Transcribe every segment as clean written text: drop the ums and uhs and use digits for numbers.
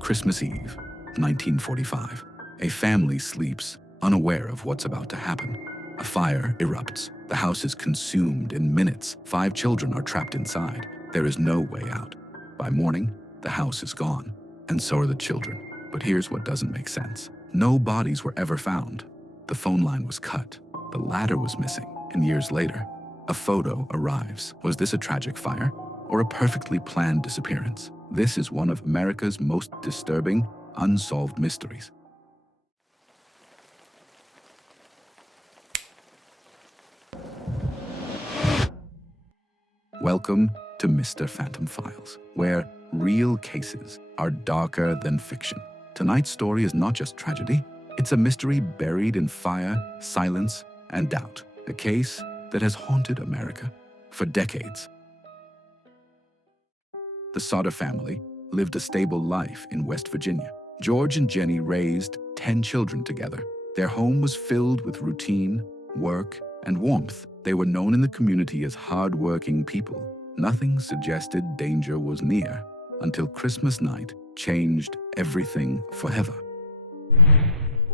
Christmas Eve, 1945. A family sleeps, unaware of what's about to happen. A fire erupts. The house is consumed in minutes. 5 children are trapped inside. There is no way out. By morning, the house is gone, and so are the children. But here's what doesn't make sense. No bodies were ever found. The phone line was cut. The ladder was missing, and years later, a photo arrives. Was this a tragic fire or a perfectly planned disappearance? This is one of America's most disturbing, unsolved mysteries. Welcome to MrPhantom Files, where real cases are darker than fiction. Tonight's story is not just tragedy, it's a mystery buried in fire, silence, and doubt. A case that has haunted America for decades. The Sodder family lived a stable life in West Virginia. George and Jenny raised 10 children together. Their home was filled with routine, work, and warmth. They were known in the community as hard-working people. Nothing suggested danger was near until Christmas night changed everything forever.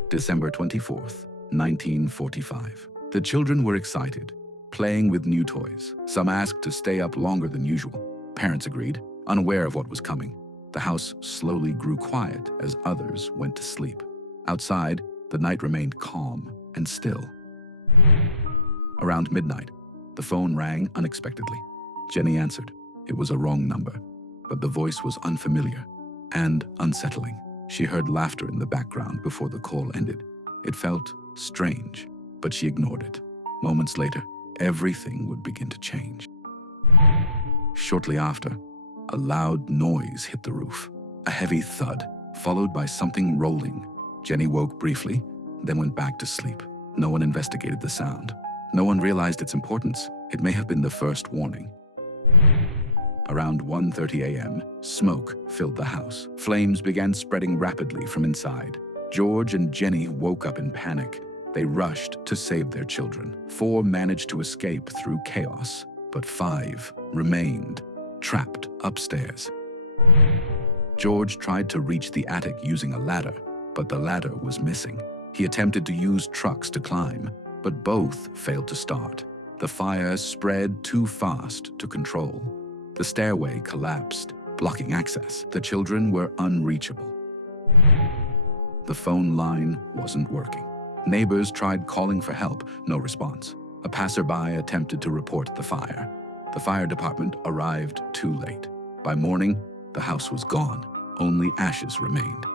December 24th, 1945. The children were excited, playing with new toys. Some asked to stay up longer than usual. Parents agreed, unaware of what was coming. The house slowly grew quiet as others went to sleep. Outside, the night remained calm and still. Around midnight, the phone rang unexpectedly. Jenny answered. It was a wrong number, but the voice was unfamiliar and unsettling. She heard laughter in the background before the call ended. It felt strange, but she ignored it. Moments later, everything would begin to change. Shortly after, a loud noise hit the roof. A heavy thud, followed by something rolling. Jenny woke briefly, then went back to sleep. No one investigated the sound. No one realized its importance. It may have been the first warning. Around 1:30 a.m., smoke filled the house. Flames began spreading rapidly from inside. George and Jenny woke up in panic. They rushed to save their children. 4 managed to escape through chaos, but 5 remained trapped upstairs. George tried to reach the attic using a ladder, but the ladder was missing. He attempted to use trucks to climb, but both failed to start. The fire spread too fast to control. The stairway collapsed, blocking access. The children were unreachable. The phone line wasn't working. Neighbors tried calling for help, no response. A passerby attempted to report the fire. The fire department arrived too late. By morning, the house was gone. Only ashes remained.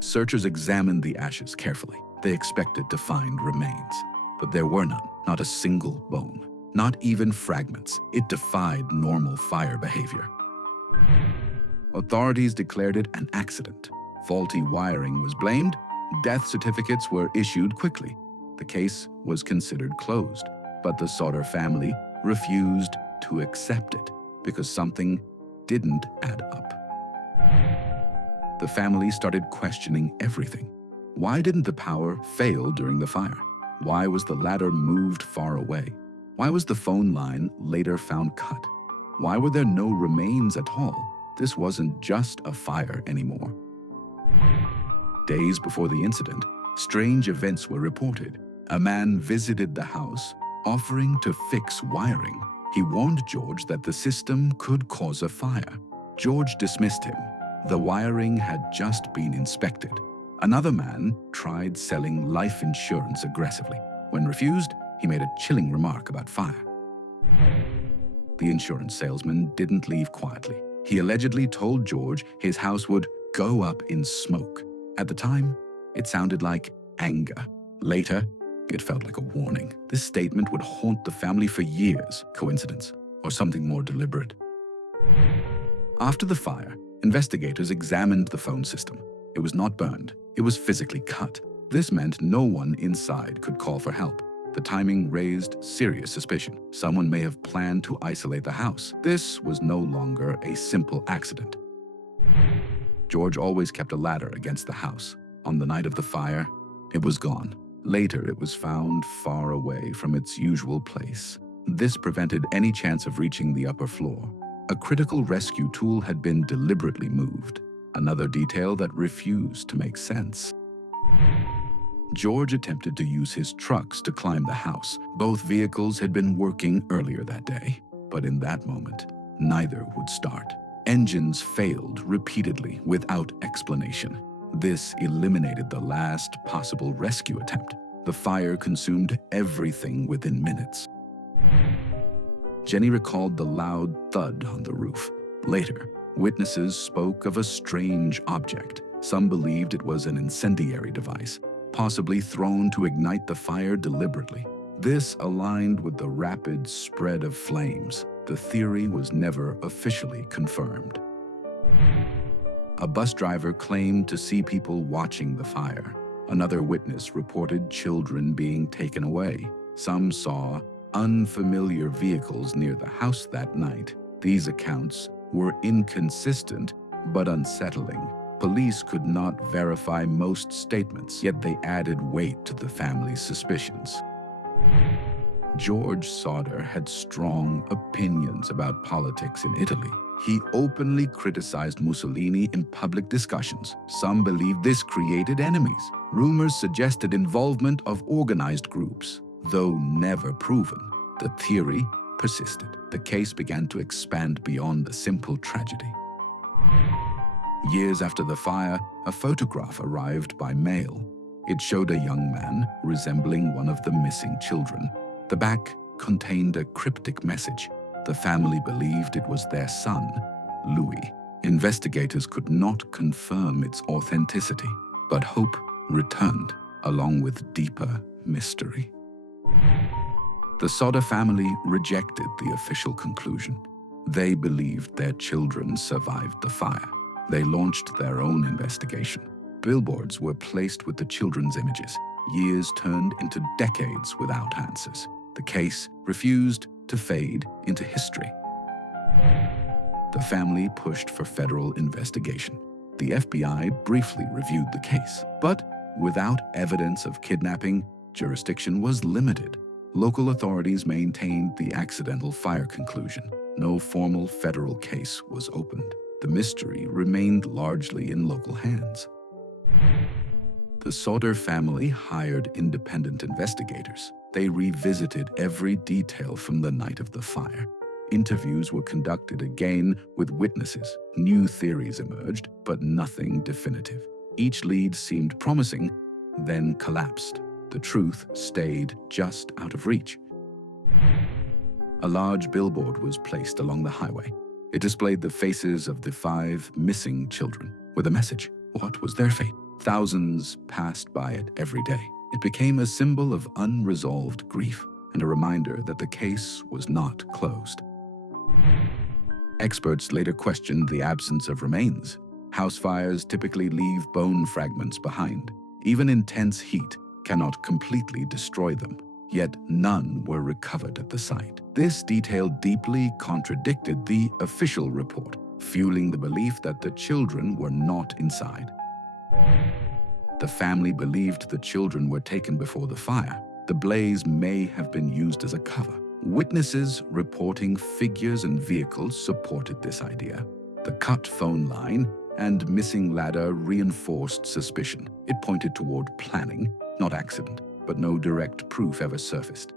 Searchers examined the ashes carefully. They expected to find remains, but there were none, not a single bone, not even fragments. It defied normal fire behavior. Authorities declared it an accident. Faulty wiring was blamed. Death certificates were issued quickly. The case was considered closed, but the Sodder family refused to accept it because something didn't add up. The family started questioning everything. Why didn't the power fail during the fire? Why was the ladder moved far away? Why was the phone line later found cut? Why were there no remains at all? This wasn't just a fire anymore. Days before the incident, strange events were reported. A man visited the house, offering to fix wiring. He warned George that the system could cause a fire. George dismissed him. The wiring had just been inspected. Another man tried selling life insurance aggressively. When refused, he made a chilling remark about fire. The insurance salesman didn't leave quietly. He allegedly told George his house would go up in smoke. At the time, it sounded like anger. Later, it felt like a warning. This statement would haunt the family for years. Coincidence, or something more deliberate? After the fire, investigators examined the phone system. It was not burned. It was physically cut. This meant no one inside could call for help. The timing raised serious suspicion. Someone may have planned to isolate the house. This was no longer a simple accident. George always kept a ladder against the house. On the night of the fire, it was gone. Later, it was found far away from its usual place. This prevented any chance of reaching the upper floor. A critical rescue tool had been deliberately moved. another detail that refused to make sense. George attempted to use his trucks to climb the house. Both vehicles had been working earlier that day, but in that moment, neither would start. Engines failed repeatedly without explanation. This eliminated the last possible rescue attempt. The fire consumed everything within minutes. Jenny recalled the loud thud on the roof. Later, witnesses spoke of a strange object. Some believed it was an incendiary device, possibly thrown to ignite the fire deliberately. This aligned with the rapid spread of flames. The theory was never officially confirmed. A bus driver claimed to see people watching the fire. Another witness reported children being taken away. Some saw unfamiliar vehicles near the house that night. These accounts were inconsistent but unsettling. Police could not verify most statements, yet they added weight to the family's suspicions. George Sodder had strong opinions about politics in Italy. He openly criticized Mussolini in public discussions. Some believed this created enemies. Rumors suggested involvement of organized groups. Though never proven, the theory persisted. The case began to expand beyond the simple tragedy. Years after the fire, a photograph arrived by mail. It showed a young man resembling one of the missing children. The back contained a cryptic message. The family believed it was their son, Louis. Investigators could not confirm its authenticity, but hope returned along with deeper mystery. The Sodder family rejected the official conclusion. They believed their children survived the fire. They launched their own investigation. Billboards were placed with the children's images. Years turned into decades without answers. The case refused to fade into history. The family pushed for federal investigation. The FBI briefly reviewed the case, but without evidence of kidnapping, jurisdiction was limited. Local authorities maintained the accidental fire conclusion. No formal federal case was opened. The mystery remained largely in local hands. The Sodder family hired independent investigators. They revisited every detail from the night of the fire. Interviews were conducted again with witnesses. New theories emerged, but nothing definitive. Each lead seemed promising, then collapsed. The truth stayed just out of reach. A large billboard was placed along the highway. It displayed the faces of the 5 missing children with a message. What was their fate? Thousands passed by it every day. It became a symbol of unresolved grief and a reminder that the case was not closed. Experts later questioned the absence of remains. House fires typically leave bone fragments behind. Even intense heat cannot completely destroy them, yet none were recovered at the site. This detail deeply contradicted the official report, fueling the belief that the children were not inside. The family believed the children were taken before the fire. The blaze may have been used as a cover. Witnesses reporting figures and vehicles supported this idea. The cut phone line and missing ladder reinforced suspicion. It pointed toward planning, not accident, but no direct proof ever surfaced.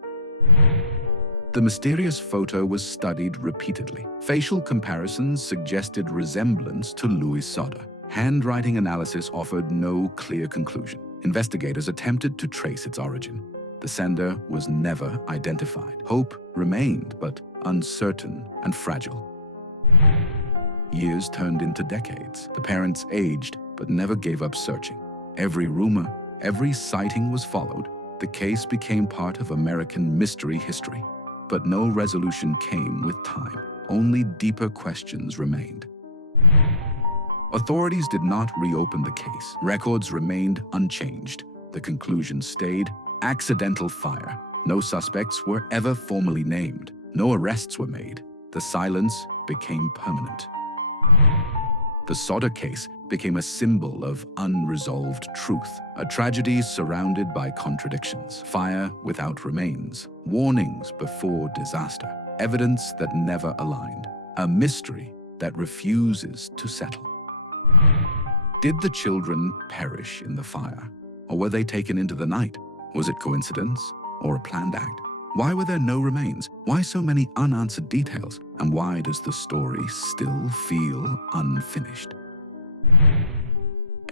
The mysterious photo was studied repeatedly. Facial comparisons suggested resemblance to Louis Sodder. Handwriting analysis offered no clear conclusion. Investigators attempted to trace its origin. The sender was never identified. Hope remained, but uncertain and fragile. Years turned into decades. The parents aged, but never gave up searching. Every rumor, every sighting was followed. The case became part of American mystery history. But no resolution came with time. Only deeper questions remained. Authorities did not reopen the case. Records remained unchanged. The conclusion stayed: accidental fire. No suspects were ever formally named. No arrests were made. The silence became permanent. The Sodder case became a symbol of unresolved truth, a tragedy surrounded by contradictions, fire without remains, warnings before disaster, evidence that never aligned, a mystery that refuses to settle. Did the children perish in the fire? Or were they taken into the night? Was it coincidence or a planned act? Why were there no remains? Why so many unanswered details? And why does the story still feel unfinished?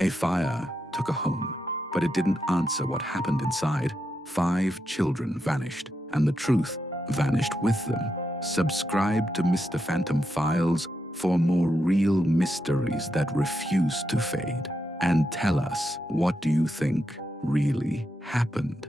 A fire took a home, but it didn't answer what happened inside. 5 children vanished, and the truth vanished with them. Subscribe to MrPhantom Files for more real mysteries that refuse to fade. And tell us, what do you think really happened?